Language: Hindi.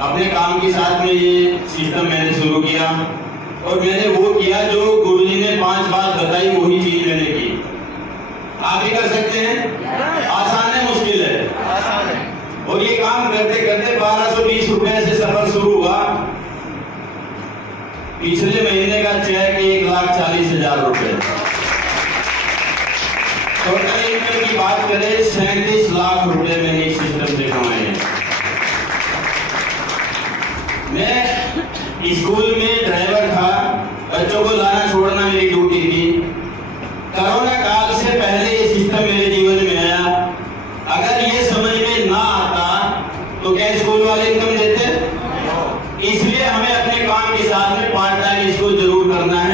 अपने काम के साथ में ये सिस्टम मैंने शुरू किया और मैंने वो किया जो गुरुजी ने 5 बात बताई, वही चीज मैंने की। आप भी कर सकते हैं? आसान है, मुश्किल है? आसान है। और ये काम करते करते 1220 रुपए से सफर शुरू हुआ। पिछले महीने का चेक 1,40,000 रुपए। टोटल इनकम की बात करें 37 लाख रुपए मैंने इस सिस्टम से कमाए हैं। मैं स्कूल में ड्राइवर था, बच्चों को लाना छोड़ना मेरी ड्यूटी थी। कोरोना काल से पहले ये सिस्टम मेरे जीवन में आया। अगर ये समझ में ना आता तो क्या स्कूल वाले इनकम देते? इसलिए हमें अपने काम के साथ में पार्ट टाइम इसको जरूर करना है।